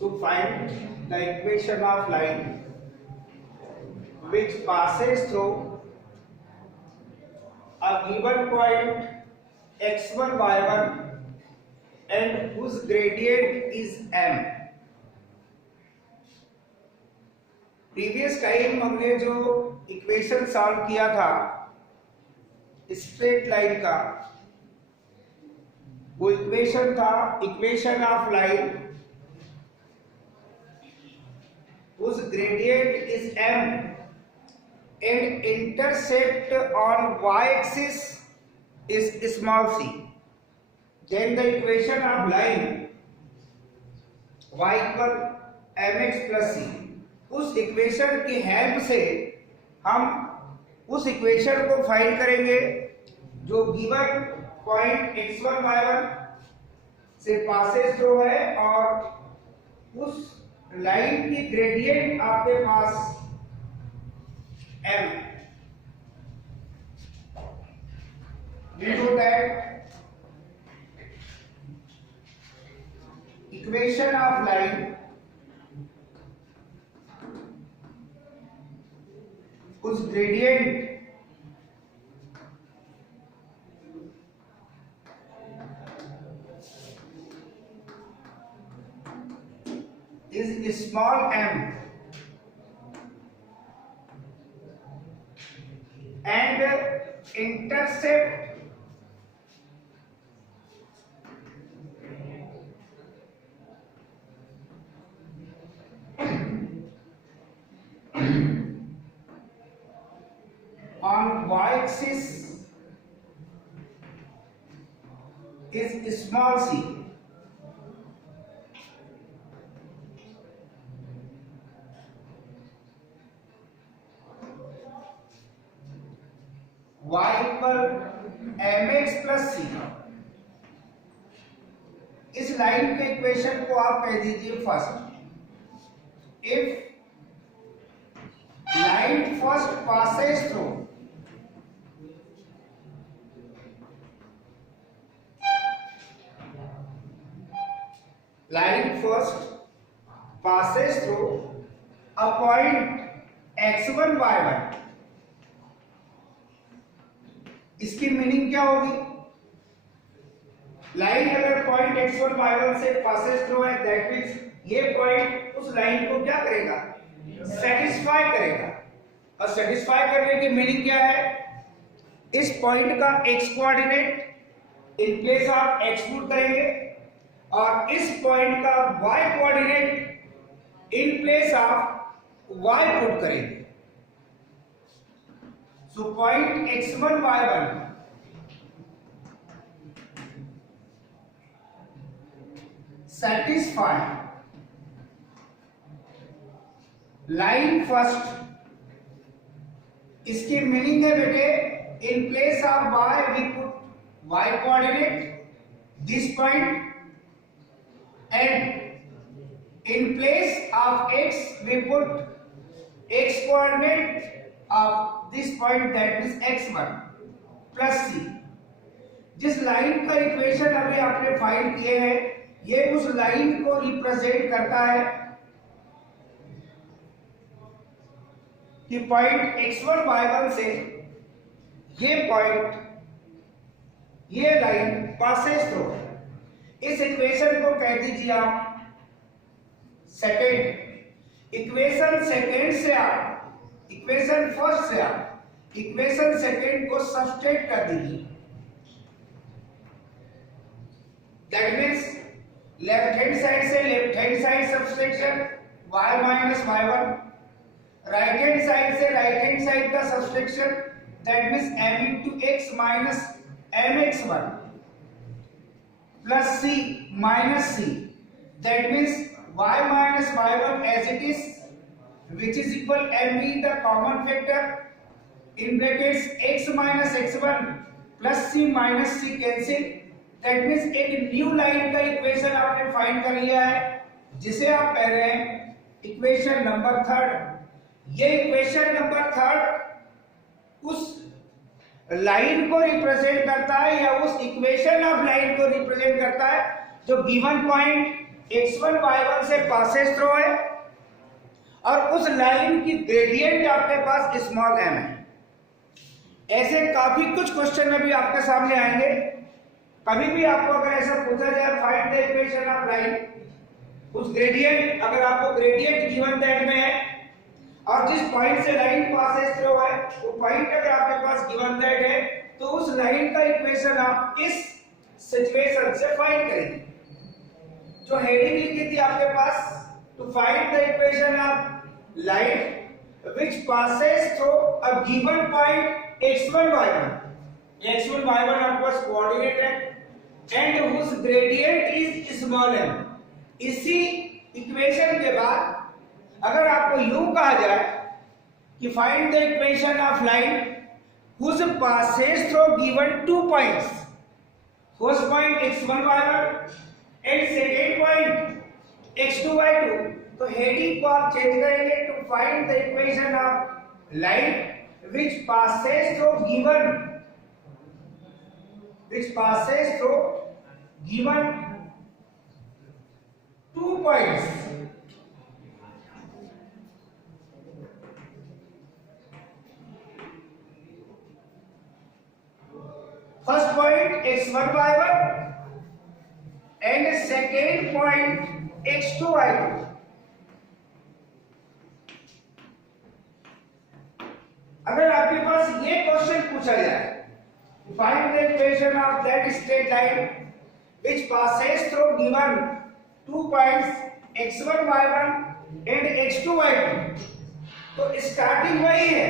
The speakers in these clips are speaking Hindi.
to find the equation of line which passes through a given point x1 y1 and whose gradient is m. Previous time हमने जो इक्वेशन सॉल्व किया था स्ट्रेट लाइन का, वो इक्वेशन था equation of line whose gradient is m and intercept on y-axis is small c. Then the equation of line y equal mx plus c, उस इक्वेशन की हेल्प से हम उस इक्वेशन को फाइंड करेंगे जो गिवन पॉइंट x1 y1 से पासेस थ्रू है और उस लाइन की ग्रेडियंट आपके पास m. We know that equation of line whose gradient is small m and intercept on y-axis is small c. y equal mx plus c. इस लाइन के इक्वेशन को आप कह दीजिए first. If line first passes through a point x1 y1, इसकी मीनिंग क्या होगी? लाइन अगर पॉइंट x1 y1 से पासेस थ्रू है, दैट मींस ये पॉइंट उस लाइन को क्या करेगा? सेटिस्फाई करेगा. और सेटिस्फाई करने की मीनिंग क्या है? इस पॉइंट का x coordinate in place of x put करेंगे और इस पॉइंट का y coordinate in place of y put करेंगे. So point x1 y1 satisfy line first. इसकी मीनिंग है बेटे, in place of y we put y coordinate this point and in place of x we put x coordinate of this point, that is x1 plus c. जिस लाइन का इक्वेशन अभी आपने फाइंड किए हैं, ये उस लाइन को रिप्रेजेंट करता है कि पॉइंट x1 y1 से ये पॉइंट, ये लाइन पासेस थ्रू. इस इक्वेशन को कह दीजिए आप सेकेंड. इक्वेशन सेकेंड से आप इक्वेशन फर्स्ट से आप इक्वेशन सेकेंड को सब्सट्रैक्ट कर दीजिए. That means left hand side से left hand side subtraction y minus y1, right hand side से राइट हैंड साइड का subtraction that means m into x minus mx1 plus c minus c, that means y minus y1 as it is, which is equal m being the common factor in brackets x minus x1 plus c minus c cancel. That means एक न्यू लाइन का इक्वेशन आपने फाइंड कर लिया है जिसे आप कह रहे हैं इक्वेशन नंबर थर्ड. ये इक्वेशन नंबर थर्ड उस लाइन को रिप्रेजेंट करता है या उस इक्वेशन ऑफ लाइन को रिप्रेजेंट करता है जो गिवन पॉइंट x1 y1 से पासेस थ्रू है और उस लाइन की ग्रेडियंट आपके पास स्मॉल m है। ऐसे काफी कुछ क्वेश्चन में भी आपके सामने आएंगे। कभी भी आपको अगर ऐसा पूछा जाए find the equation of line, उस ग्रेडियंट, अगर आपको ग्रेडियंट गिवन दैट में है और जिस पॉइंट से लाइन पासेस थ्रू है वो पॉइंट अगर आपके पास गिवन दैट है, तो उस लाइन का इक्वेशन आप इस सिचुएशन से फाइंड करेंगे। जो हेडिंग लिखी थी आपके पास, to find the equation of line which passes through a given point x1 y1, x1 y1 आपके पास कोऑर्डिनेट है and whose gradient is small m। इसी इक्वेशन के बाद अगर आपको यूं कहा जाए कि find the equation of line whose passes through given two points, first point x1 y1 and second point x2 y2, तो हेडिंग को आप चेंज करेंगे to find the equation of line which passes through given two points. First point x1 y1 and second point x2 y2। अगर आपके पास ये क्वेश्चन पूछा जाए, find the equation of that straight line which passes through given two points x1 y1 and x2 y2, तो स्टार्टिंग वही है।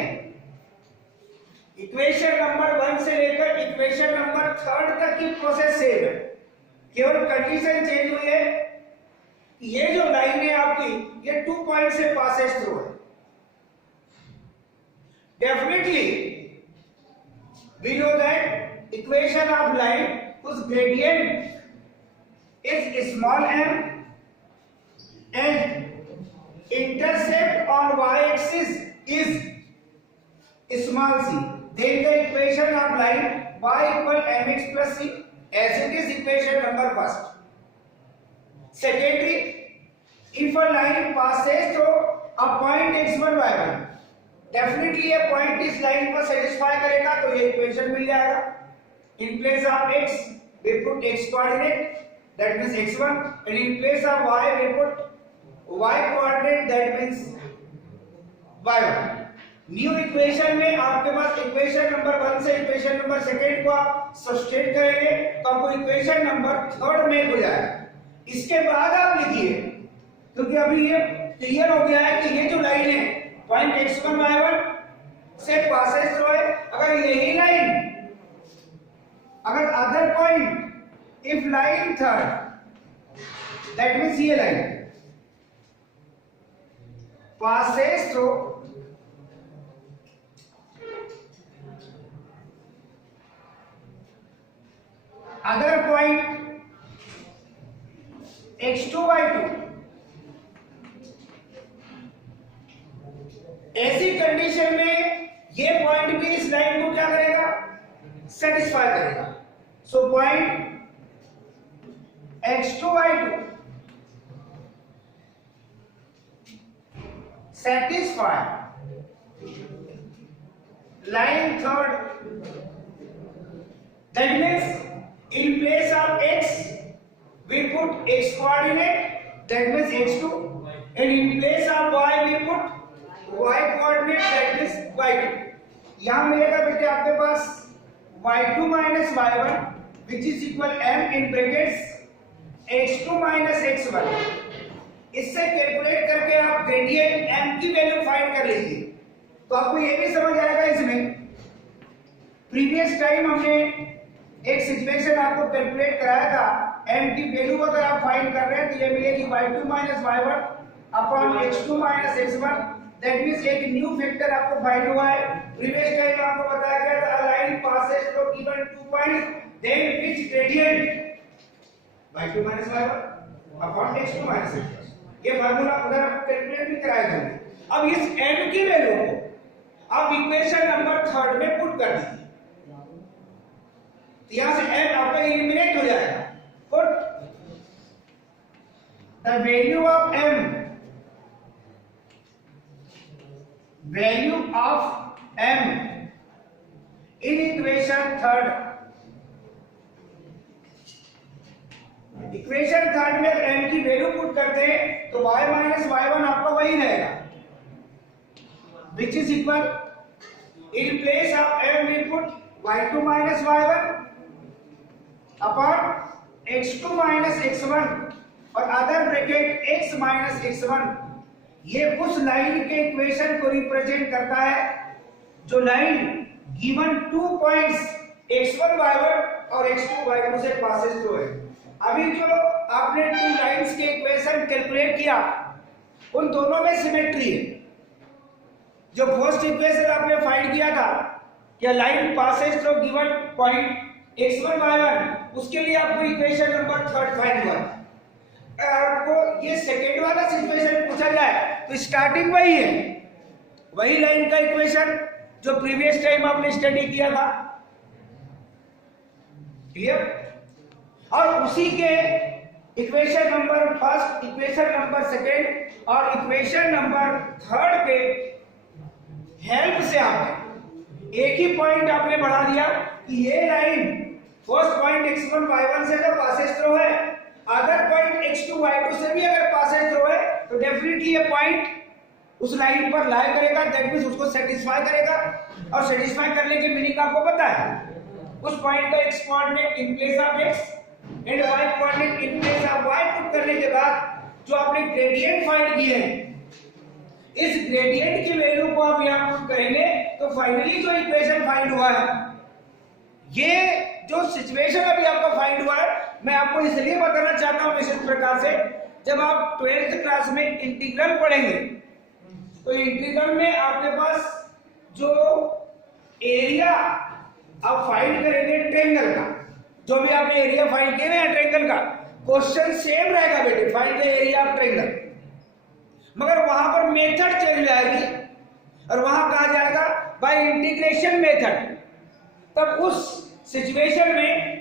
इक्वेशन नंबर 1 से लेकर इक्वेशन नंबर 3 तक की प्रोसेस सेम है, केवल कंडीशन चेंज हुई है। ये जो लाइन है आपकी, ये 2 पॉइंट से पासेस थ्रू है। Definitely, we know that equation of line whose gradient is small m and intercept on y-axis is small c. Then the equation of line y equal mx plus c as it is equation number first. Secondly, if a line passes through a point x1 y1, definitely ये पॉइंट इस लाइन पर सेटिस्फाई करेगा, तो ये इक्वेशन मिल जाएगा। In place of x we put x coordinate, that means x1, and in place of y we put y coordinate, that means y1। New equation में आपके पास इक्वेशन नंबर 1 से इक्वेशन नंबर 2 को आप सब्स्टिट्यूट करेंगे तो आपको इक्वेशन नंबर 3 में हो जाएगा। इसके बाद आप लिखिए, क्योंकि अभी ये क्लियर हो गया है कि ये जो लाइन है पॉइंट x1 y1 से पासेस थ्रू है। अगर यही लाइन, अगर other point, if line third, that means ये line passes through other point x2 y2, ऐसी कंडीशन में ये पॉइंट भी इस लाइन को क्या करेगा, सेटिस्फाई करेगा। So point x2 y2 satisfy line third, that means in place of x we put x coordinate, that means x2, and in place of y we put y coordinate, that is y2। यहां मिलेगा बेटे आपके पास y2 minus y1 which is equal m in brackets x2 minus x1। इससे कैलकुलेट करके आप ग्रेडियंट m की वैल्यू फाइंड कर लीजिए, तो आपको ये भी समझ आएगा। इसमें प्रीवियस टाइम हमने एक सिचुएशन आपको कैलकुलेट कराया था, m की वैल्यू अगर आप फाइंड कर रहे हैं तो ये मिलेगी y2 minus y1 upon x2 minus x1। That means एक न्यू फैक्टर आपको फाइंड हुआ है। प्रीवियस टाइम आपको बताया गया था line passes through given 2 points, then which gradient y2 minus y1 upon x2 minus x1। ये फार्मूला उधर आपको कैलकुलेट भी कराया था। अब इस m की वैल्यू को आप इक्वेशन नंबर 3 में पुट कर दीजिए, तो यहां से m आपका एलिमिनेट हो जाएगा। Put the value of m, value of m in equation third, equation third में m की वैल्यू पुट करते हैं तो y माइनस y1 आपका वही रहेगा, विच is equal, in place of m we put y2 minus y1 upon x2 minus x1 और other bracket x minus x1। ये उस लाइन के इक्वेशन को रिप्रेजेंट करता है जो line given 2 points x1 y1 और x2 y2 से पासेस थ्रू है। अभी जो आपने टू लाइंस के इक्वेशन कैलकुलेट किया उन दोनों में सिमेट्री है। जो फर्स्ट इक्वेशन आपने फाइंड किया था या line passes through given point x1 y1, उसके लिए आपको इक्वेशन नंबर थर्ड फाइंड हुआ। आपको ये सेकेंड वाला इक्वेशन पूछा जाए तो स्टार्टिंग वही है, वही लाइन का इक्वेशन जो प्रीवियस टाइम आपने स्टडी किया था, क्लियर। और उसी के equation number first, equation number second और इक्वेशन नंबर थर्ड के हेल्प से आपने एक ही पॉइंट आपने बढ़ा दिया कि ये line first point x1 y1 से अगर पासेस थ्रू है, अदर पॉइंट x2 y2 से भी अगर पासेस थ्रू है तो डेफिनेटली ये पॉइंट उस लाइन पर लाई करेगा, दैट मींस उसको सेटिस्फाई करेगा। और सेटिस्फाई करने के मीनिंग आपको पता है, उस पॉइंट का x coordinate in place of x and y coordinate in place of y put करने के बाद जो आपने ग्रेडियंट फाइंड किए हैं, इस ग्रेडियंट की वैल्यू को आप यहां पुट करेंगे तो फाइनली जो इक्वेशन फाइंड हुआ है, ये जो सिचुएशन अभी आपका फाइंड हुआ है, मैं आपको इसलिए बताना चाहता हूं इस प्रकार से, जब आप 12th क्लास में इंटीग्रल पढ़ेंगे तो इंटीग्रल में आपके पास जो एरिया आप फाइंड करेंगे ट्रायंगल का, जो भी आपने एरिया फाइंड किया ना ट्रायंगल का, क्वेश्चन सेम रहेगा बेटे, find the area of triangle, मगर वहां पर मेथड चेंज आएगी और वहां कहा जाएगा बाय इंटीग्रेशन मेथड। तब उस सिचुएशन में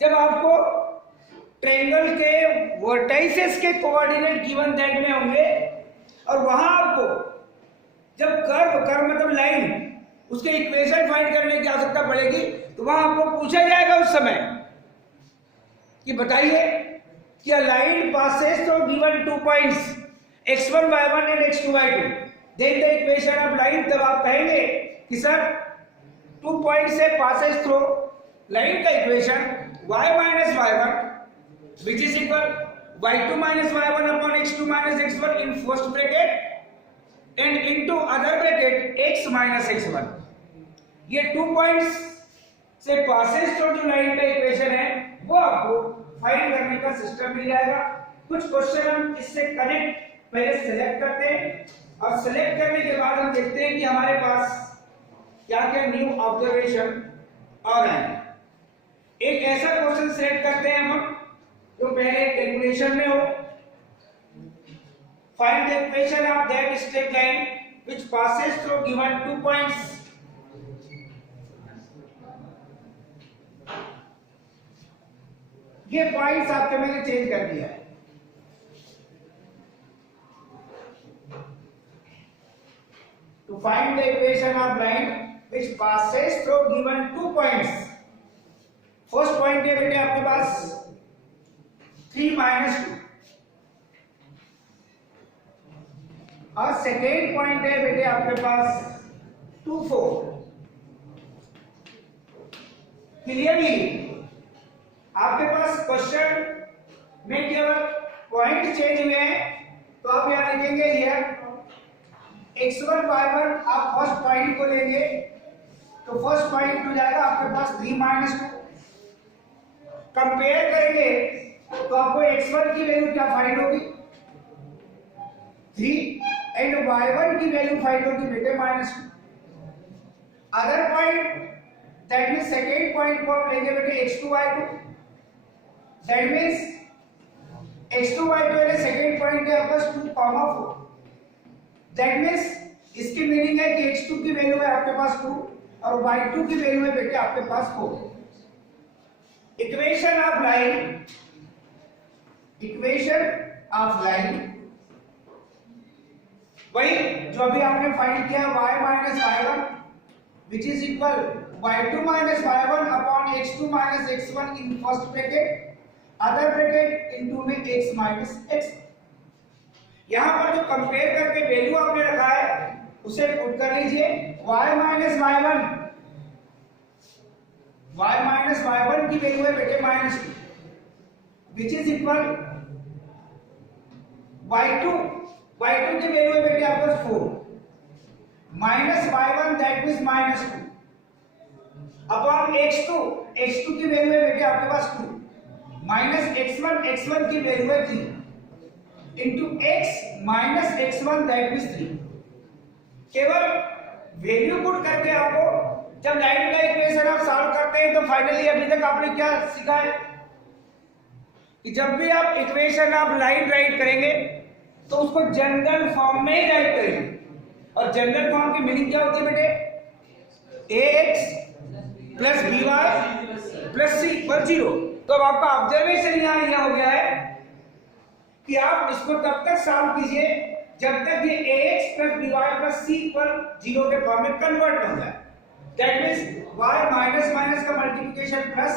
जब आपको ट्रायंगल के वर्टाइसेस के कोऑर्डिनेट गिवन दैट में होंगे और वहां आपको जब कर्व मतलब लाइन उसके इक्वेशन फाइंड करने की आवश्यकता पड़ेगी तो वहां आपको पूछा जाएगा उस समय कि बताइए कि line passes through given 2 points x1 y1 and x2 y2, then the equation of line. तब आप कहेंगे कि सर 2 पॉइंट से पासेस थ्रू लाइन का equation y minus y1 which is equal y2 minus y1 upon x2 minus x1 in first bracket and into other bracket x minus x1। ये 2 पॉइंट्स से पासेस थ्रू जो लाइन का इक्वेशन है वो आपको फाइंड करने का सिस्टम मिल जाएगा। कुछ क्वेश्चन हम इससे कनेक्ट पहले सिलेक्ट करते हैं और सिलेक्ट करने के बाद हम देखते हैं कि हमारे पास क्या क्या न्यू ऑब्जर्वेशन आ रहे हैं। एक ऐसा क्वेश्चन सिलेक्ट करते हैं हम जो पहले कैलकुलेशन में हो, find the equation of that straight line which passes through given 2 points. ये पॉइंट्स आपके मैंने चेंज कर दिया है। To find the equation of line which passes through given 2 points. First point है बेटे आपके पास 3 minus 2 और सेकेंड पॉइंट है बेटे आपके पास 2 4। क्लियरली आपके पास क्वेश्चन में केवल पॉइंट चेंज हुए हैं तो आप यहां लिखेंगे हियर x1 y1। आप फर्स्ट पॉइंट को लेंगे तो फर्स्ट पॉइंट हो जाएगा आपके पास 3 minus 2। कंपेयर करेंगे तो आपको x1 की वैल्यू क्या फाइंड होगी 3 एंड y1 की वैल्यू फाइंड होगी बेटे -2। Other point that means second point को आप लेंगे बेटे x2 y2, that means x2 y2 है सेकेंड पॉइंट है आपका 2, 4। दैट मींस इसकी मीनिंग है कि x2 की वैल्यू है आपके पास 2 और y2 की वैल्यू है बेटे आपके पास 4। Equation of line, equation of line, वही जो अभी आपने फाइंड किया y minus y1 which is equal y2 minus y1 upon x2 minus x1 in first bracket, other bracket into में x माइनस x। यहां पर जो कंपेयर करके वैल्यू आपने रखा है उसे पुट कर लीजिए, y माइनस y1 की वैल्यू है बेटे -2 विच इज इक्वल y2 की वैल्यू है बेटे आपके पास 4 minus y1 that means -2 upon x2 की वैल्यू है बेटे आपके पास 2 माइनस x1 की वैल्यू है 3 into x minus x1 that means 3। केवल वैल्यू पुट करके आपको जब लाइन का इक्वेशन आप सॉल्व करते हैं तो फाइनली अभी तक आपने क्या सीखा है कि जब भी आप इक्वेशन आप लाइन राइट करेंगे तो उसको जनरल फॉर्म में ही राइट करेंगे, और जनरल फॉर्म की मीनिंग क्या होती है बेटे, ax plus by plus c पर 0। तो अब आपका ऑब्जर्वेशन यहां यह हो गया है कि आप इसको तब तक सॉल्व कीजिए जब तक ये ax plus by plus c पर 0 के फॉर्म में कन्वर्ट हो जाए। That means y minus minus का मल्टीप्लिकेशन प्लस,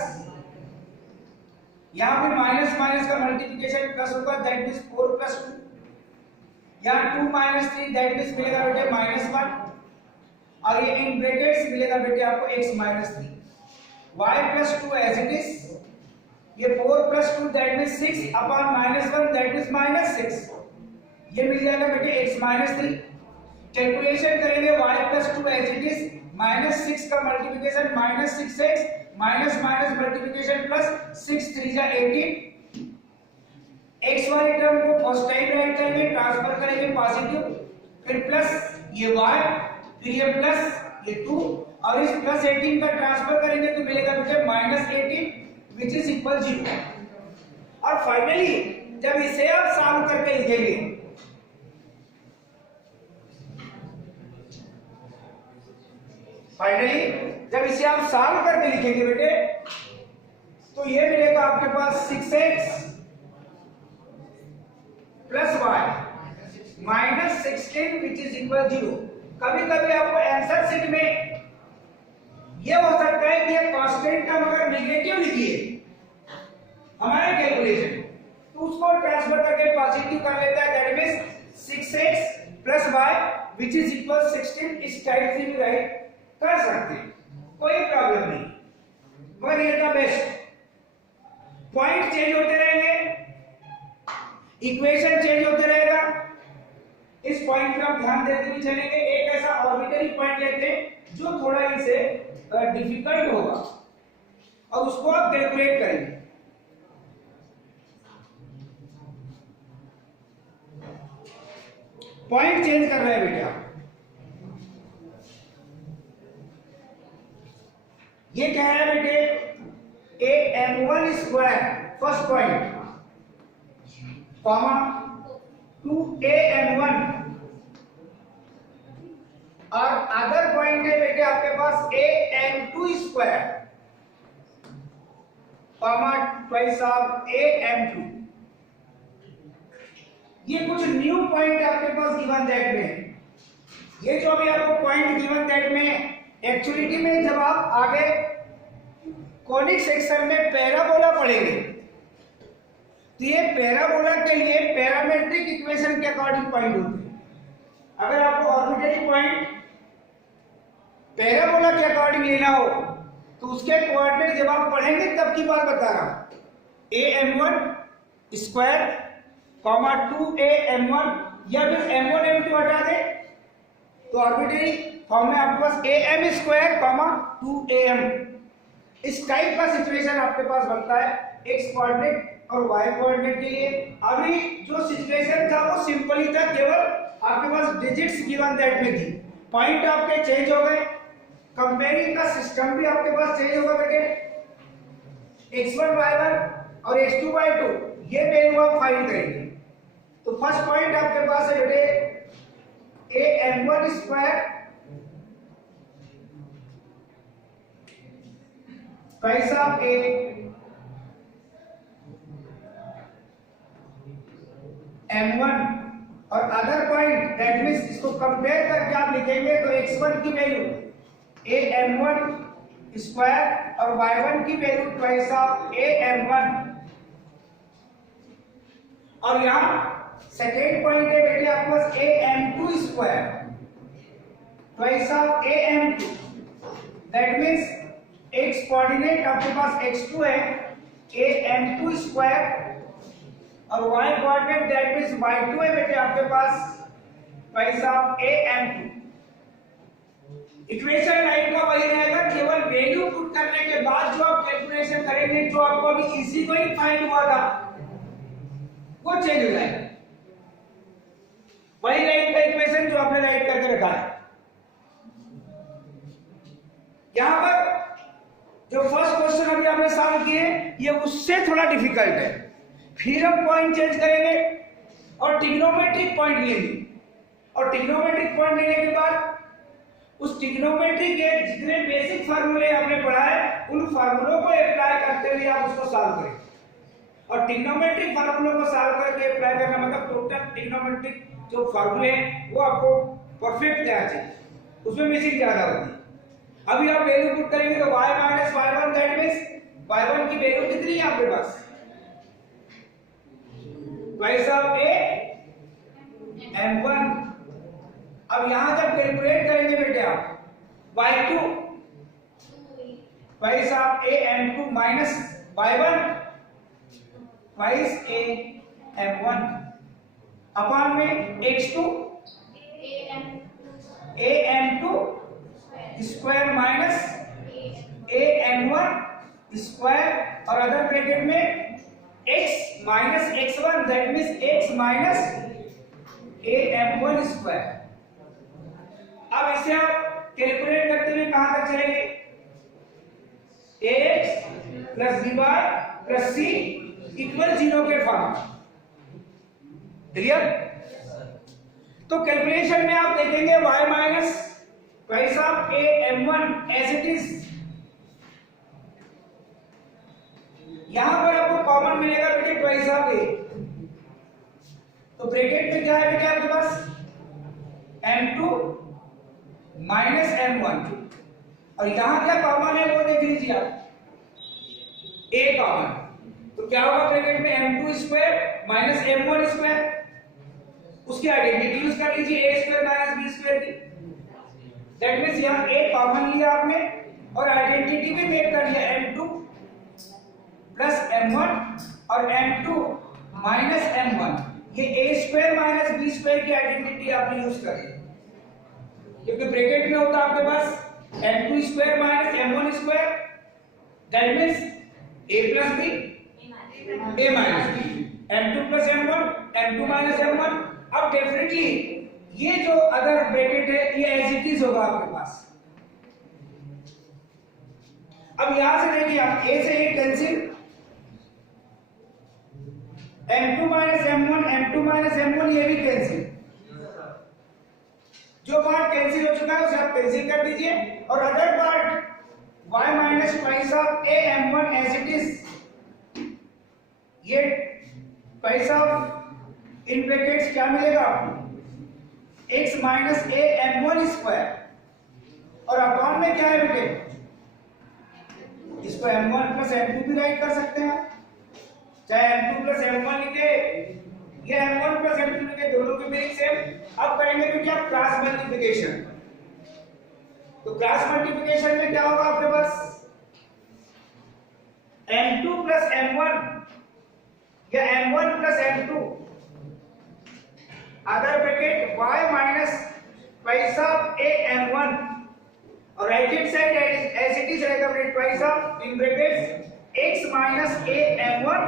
यहां पे माइनस माइनस का मल्टीप्लिकेशन प्लस होगा, दैट मींस 4 प्लस 2, यहां 2 माइनस 3 दैट मींस मिलेगा बेटे -1, और ये इन ब्रैकेट्स मिलेगा बेटे आपको x minus 3, y plus 2 as it is, ये 4 plus 2 that means 6 upon -1 that means -6, ये मिल जाएगा बेटे x माइनस 3। कैलकुलेशन करेंगे y plus 2 as it is, -6 का multiplication -6x minus minus multiplication plus 6 3 जा 18, x वाले टर्म को फर्स्ट टाइम राइट करेंगे, ट्रांसफर करेंगे पॉजिटिव, फिर प्लस ये y, फिर ये प्लस ये 2, और इस प्लस 18 का ट्रांसफर करेंगे तो मिलेगा बेटे -18 विच इज इक्वल 0। और फाइनली जब इसे आप सॉल्व करके लिखेंगे बेटे तो ये मिलेगा आपके पास 6x plus y minus 16 which is equal 0। कभी कभी आपको आंसर शीट में ये हो सकता है कि ये कांस्टेंट टर्म अगर नेगेटिव लिखिए हमारे कैलकुलेशन तो उसको ट्रांसफर करके पॉजिटिव कर लेता है, that means 6x plus y which is equal 16। इस टाइप से भी राइट कर सकते हैं, कोई प्रॉब्लम नहीं, मगर ये का बेस्ट पॉइंट चेंज होते रहेंगे, इक्वेशन चेंज होते रहेगा, इस पॉइंट पे आप ध्यान देते हुए चलेंगे। एक ऐसा आर्बिट्ररी पॉइंट लेते हैं जो थोड़ा इनसे डिफिकल्ट होगा और उसको आप कैलकुलेट करेंगे। पॉइंट चेंज कर रहे हैं बेटे आप, ये क्या है बेटे am1 square first point comma 2am1, और अदर पॉइंट है बेटे आपके पास am2 square comma twice of am2। ये कुछ न्यू पॉइंट आपके पास गिवन दैट में, ये जो अभी आपको पॉइंट गिवन दैट में एक्चुअलिटी में जब आप आगे कॉनिक सेक्शन में पैराबोला पढ़ेंगे तो ये पैराबोला के लिए पैरामेट्रिक इक्वेशन के अकॉर्डिंग पॉइंट होते हैं। अगर आपको ऑर्बिटरी पॉइंट पैराबोला के अकॉर्डिंग लेना हो तो उसके कोऑर्डिनेट जब आप पढ़ेंगे तब की बात बता रहा हूं, am1 स्क्वायर कॉमा 2am1, या फिर m1 m2 हटा दे तो ऑर्बिटरी फॉर्म में आपके पास am स्क्वायर कॉमा 2am। इस टाइप का सिचुएशन आपके पास बनता है x कोऑर्डिनेट और y कोऑर्डिनेट के लिए। अभी जो सिचुएशन था वो सिंपल ही था, केवल आपके पास डिजिट्स गिवन दैट में थी, पॉइंट आपके चेंज हो गए, कंपेयरिंग का सिस्टम भी आपके पास चेंज होगा बेटे, x1 y1 और x2 y2 ये वैल्यू आप फाइंड करेंगे। तो फर्स्ट पॉइंट आपके पास है बेटे am1 स्क्वायर पैसा a m1 और अदर पॉइंट दैट मींस इसको कंपेयर करके आप लिखेंगे तो x1 की वैल्यू a m1 स्क्वायर और y1 की value twice of a m1। और यहां सेकेंड पॉइंट है बेटे आपके पास a m2 square twice of a m2। That means x coordinate आपके पास x2 है a m2 स्क्वायर और y coordinate that means y2 है बेटे आपके पास twice of a m2। Equation line का वही रहेगा, केवल वैल्यू पुट करने के बाद जो आप कैलकुलेशन करेंगे, जो आपको अभी इजी गोइंग फाइंड हुआ था वो चेंज हो जाएगा। वही लाइन का इक्वेशन जो आपने राइट करके रखा है। यहां पर जो फर्स्ट क्वेश्चन अभी आपने सॉल्व किए ये उससे थोड़ा डिफिकल्ट है। फिर हम पॉइंट चेंज करेंगे और ट्रिग्नोमेट्रिक पॉइंट लेंगे और ट्रिग्नोमेट्रिक पॉइंट लेने के बाद उस ट्रिग्नोमेट्री के जितने बेसिक फार्मूले आपने पढ़ा है उन फार्मूलों को अप्लाई करते हुए आप उसको सॉल्व करें। और ट्रिग्नोमेट्रिक फार्मूलों को सॉल्व करके अप्लाई करना मतलब टोटल ट्रिग्नोमेट्रिक जो फार्मूले हैं वो आपको परफेक्ट देना चाहिए, उसमें मिसिंग ज्यादा होती है। अभी आप वैल्यू पुट करेंगे तो y minus y1 that means y1 की वैल्यू कितनी है आपके पास ट्वाइस ऑफ a m1। अब यहां जब कैलकुलेट करेंगे बेटे आप y2 twice of a m2 minus y1 twice a m1 upon में x2 a m2 square minus a m1 square और अदर ब्रैकेट में x minus x1 that means x minus a m1 square. अब इसे आप कैलकुलेट करते हुए कहां तक चलेंगे ax plus by plus c equal 0 के फॉर्म। क्लियर? तो कैलकुलेशन में आप देखेंगे y minus twice of a m1 as it is. यहां पर आपको कॉमन मिलेगा बेटे ट्वाइस ऑफ a, तो ब्रैकेट में क्या है बेटे आपके पास m2 माइनस m1 और यहां क्या कॉमन है वो देख लीजिए आप a कॉमन, तो क्या होगा ब्रैकेट में m2 square minus m1 square, उसकी आइडेंटिटी यूज कर लीजिए a square minus b square की। दैट मींस यहां a कॉमन लिया आपने और आइडेंटिटी भी मेक कर लिया m2 प्लस m1 और m2 माइनस m1। ये a square minus b square की आइडेंटिटी आपने यूज कर ली क्योंकि ब्रैकेट में होता आपके पास m2 square minus m1 square that means a plus b a minus b m2 plus m1 m2 minus m1। अब डेफिनेटली ये जो अदर ब्रैकेट है ये एज इट इज होगा आपके पास। अब यहां से देखिए आप a से a cancel m2 minus m1 m2 minus m1 ये भी कैंसिल। जो पार्ट कैंसिल हो चुका है उसे आप कैंसिल कर दीजिए और other part y minus twice of a m1 as it is. ये ट्वाइस ऑफ इन ब्रैकेट्स क्या मिलेगा आपको x minus a m1 square और अपॉन में क्या है बेटे इसको m1 प्लस m2 भी राइट कर सकते हैं, चाहे m2 प्लस m1 लिखे ये m1 प्लस m2 लिखे दोनों की मीनिंग सेम। अब करेंगे तो क्या क्रॉस मल्टीप्लिकेशन, तो क्रॉस मल्टीप्लिकेशन में क्या होगा आपके पास m2 प्लस m1 या m1 plus m2 other bracket y minus twice of a m1 और right hand side as it is रहेगा बेटे twice of in brackets x minus a m1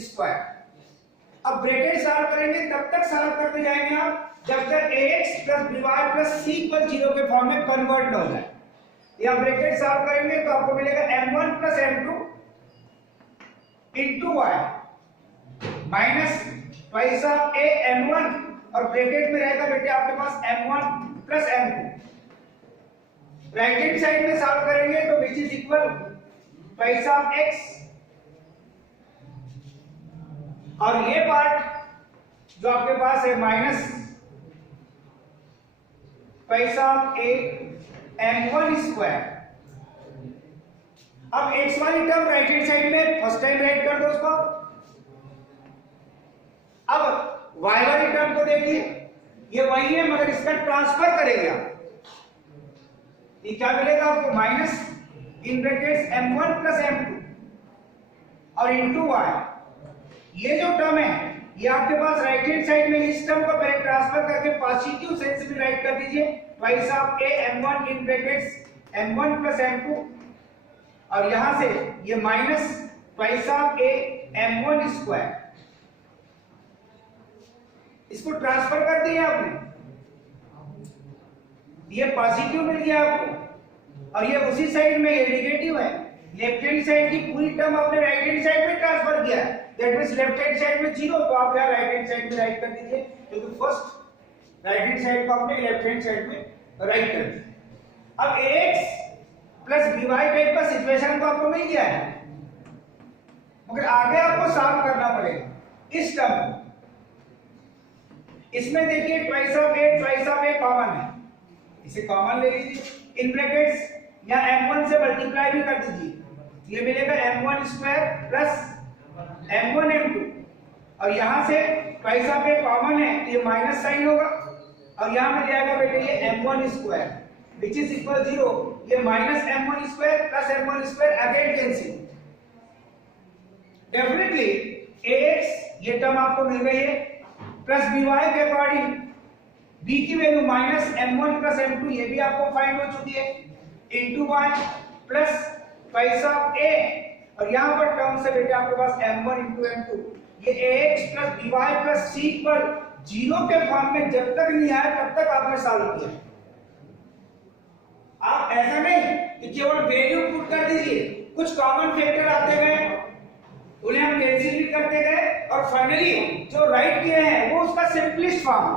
square. अब ब्रैकेट सॉल्व करेंगे तब तक सॉल्व करते जाएंगे आप जब तक ax plus by plus c equal 0 के फॉर्म में कन्वर्ट न हो जाए। या ब्रैकेट सॉल्व करेंगे तो आपको मिलेगा m1 plus m2 into y minus twice of a m1 और ब्रैकेट में रहेगा बेटे आपके पास m1 plus m2। Right hand side में सॉल्व करेंगे तो विच is equal twice of x और ये पार्ट जो आपके पास है माइनस पैसा ए m1 स्क्वायर। अब x वाली टर्म राइट हैंड साइड में फर्स्ट टाइम राइट कर दो उसको। अब y वाली टर्म को देखिए, ये वही है मगर इसका ट्रांसफर करेंगे आप। ये क्या मिलेगा आपको, minus in brackets m1 plus m2 और इनटू y। ये जो टर्म है ये आपके पास राइट हैंड साइड में, इस टर्म को पहले ट्रांसफर करके पॉजिटिव सेंस में राइट कर दीजिए, twice of a m1 in brackets m1 plus m2 और यहां से ये minus twice of a m1 square. इसको ट्रांसफर कर दिया आपने, ये पॉजिटिव मिल गया आपको और ये उसी साइड में ये नेगेटिव है। लेफ्ट हैंड साइड की पूरी टर्म आपने राइट हैंड साइड में ट्रांसफर किया है, that means left hand side में 0, तो आप यहां राइट हैंड साइड में राइट कर दीजिए, क्योंकि फर्स्ट राइट हैंड साइड को आपने लेफ्ट हैंड साइड में राइट कर दिया। अब ax प्लस by टाइप का सिचुएशन तो आपको मिल गया है, मगर आगे आपको सॉल्व करना पड़ेगा इस टर्म को। इसमें देखिए ट्वाइस ऑफ a कॉमन है, इसे कॉमन ले लीजिए, इन ब्रैकेट्स या m1 से मल्टीप्लाई भी कर दीजिए, ये मिलेगा m1 square plus m1 m2 और यहां से ट्वाइस ऑफ a कॉमन है तो ये माइनस साइन होगा और यहां मिल जाएगा बेटे ये m1 square which is equal 0, ये minus m1 square plus m1 square again cancel. Definitely ax ये टर्म आपको मिल गई है, प्लस by के अकॉर्डिंग b की value minus m1 plus m2 ये भी आपको फाइंड हो चुकी है, into y plus twice of a और यहां पर टर्म से बेटे आपके पास m1 इनटू m2, ये ax plus by plus c पर 0 के फॉर्म में जब तक नहीं आया तब तक आपने सॉल्व किया। आप ऐसा नहीं कि केवल वैल्यू पुट कर दीजिए, कुछ कॉमन फैक्टर आते गए उन्हें हम कैंसिल भी करते गए और फाइनली जो राइट किए हैं वो उसका सिंपलेस्ट फॉर्म,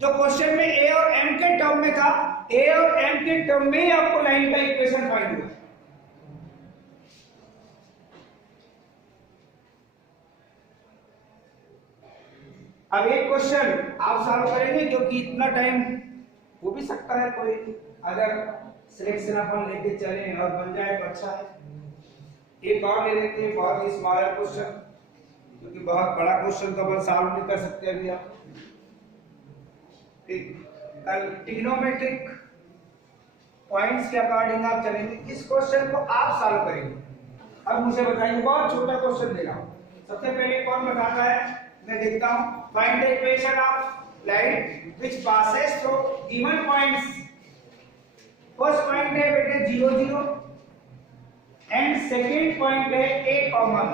जो क्वेश्चन में a और m के टर्म में था, a और m के टर्म में ही आपको लाइन का इक्वेशन फाइंड हुआ। अब एक क्वेश्चन आप सॉल्व करेंगे क्योंकि इतना टाइम हो भी सकता है, कोई अगर सिलेक्शन अपन लेके चले और बन जाए तो अच्छा है। एक और ले लेते हैं, बहुत ही स्मॉलर क्वेश्चन, क्योंकि बहुत बड़ा क्वेश्चन तो अपन सॉल्व नहीं कर सकते अभी आप। कल ट्रिग्नोमेट्रिक पॉइंट्स के अकॉर्डिंग आप चलेंगे, इस क्वेश्चन को आप सॉल्व करेंगे। अब मुझे बताइए, बहुत छोटा क्वेश्चन दे रहा हूं, सबसे पहले कौन बताता है, मैं देखता हूं। Find the equation of line which passes through given points. First point है बेटे 0 0 एंड सेकंड पॉइंट है a कॉमन।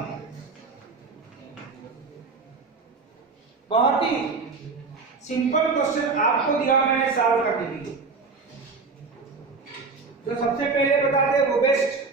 बहुत ही सिंपल क्वेश्चन आपको दिया, मैंने सॉल्व करने के लिए। जो सबसे पहले बता दे वो बेस्ट